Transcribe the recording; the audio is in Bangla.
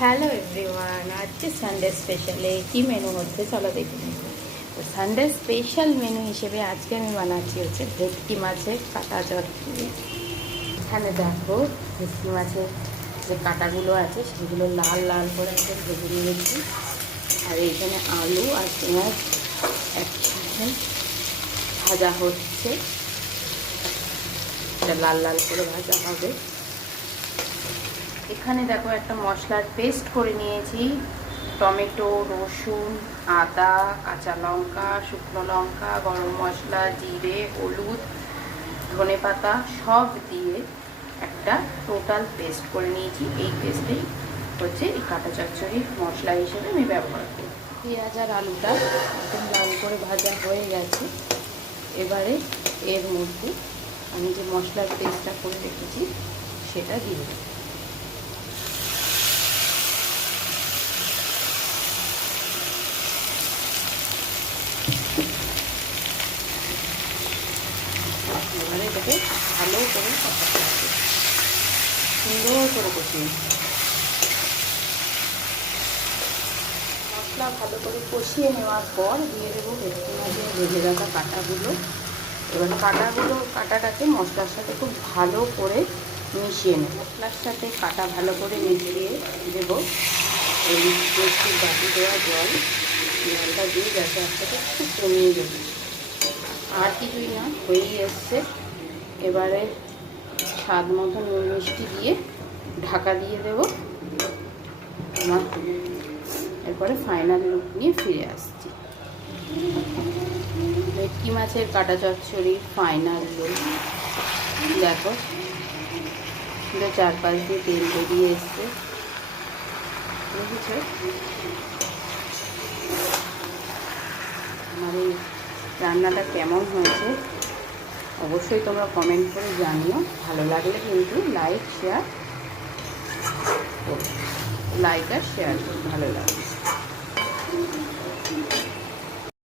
হ্যালো এভরিওয়ান, আজকে সানডে স্পেশালে কি মেনু হচ্ছে চলো দেখে নিই। তো সানডে স্পেশাল মেনু হিসেবে আজকে আমি বানাচ্ছি হচ্ছে ভেটকি মাছের কাটা চচ্চড়ি। এখানে দেখো ভেটকি মাছের যে কাটাগুলো আছে সেগুলো লাল লাল করে একদম ভেজে নিয়েছি। আর এইখানে আলু আর পেঁয়াজ একসাথে ভাজা হচ্ছে, এটা লাল লাল করে ভাজা হবে। এখানে দেখো একটা মশলার পেস্ট করে নিয়েছি, টমেটো, রসুন, আদা, কাঁচা লঙ্কা, শুকনো লঙ্কা, গরম মশলা, জিরে, হলুদ, ধনেপাতা সব দিয়ে একটা টোটাল পেস্ট করে নিয়েছি। এই পেস্টেই হচ্ছে এই কাটা চচ্চড়ির মশলা হিসেবে আমি ব্যবহার করি। পেঁয়াজ আর আলুটা একদম লাল করে ভাজা হয়ে গেছে। এবারে এর মধ্যে আমি যে মশলার পেস্টটা করে রেখেছি সেটা দিয়ে দেবো। এবারে এটাকে ভালো করে কষাতে হবে, সুন্দর করে কষিয়ে। মশলা ভালো করে কষিয়ে নেওয়ার পর দিয়ে দেবো ভেটকি মাছের ভেজে রাখা কাঁটাগুলো। এবার কাঁটাটাকে মশলার সাথে খুব ভালো করে মিশিয়ে নেব। মশলার সাথে কাঁটা ভালো করে মিশিয়ে দেবো এই একটু বাটি দেওয়া জলটা দিয়ে গ্যাসের আঁচটাকে একটু কমিয়ে দেবো। আর কিছুই না, হয়েই এসছে। এবারে স্বাদ মতো নুন মিষ্টি দিয়ে ঢাকা দিয়ে দেবো। এরপরে ফাইনাল লুক নিয়ে ফিরে আসছি। ভেটকি মাছের কাটা চচ্চড়ির ফাইনাল লুক দেখো, পুরো চারপাশ দিয়ে তেল বেরিয়ে এসছে, বুঝেছ? আমার এই রান্নাটা কেমন হয়েছে অবশ্যই তোমরা কমেন্ট করে জানিও। ভালো লাগলে কিন্তু লাইক আর শেয়ার করো, ভালো লাগবে।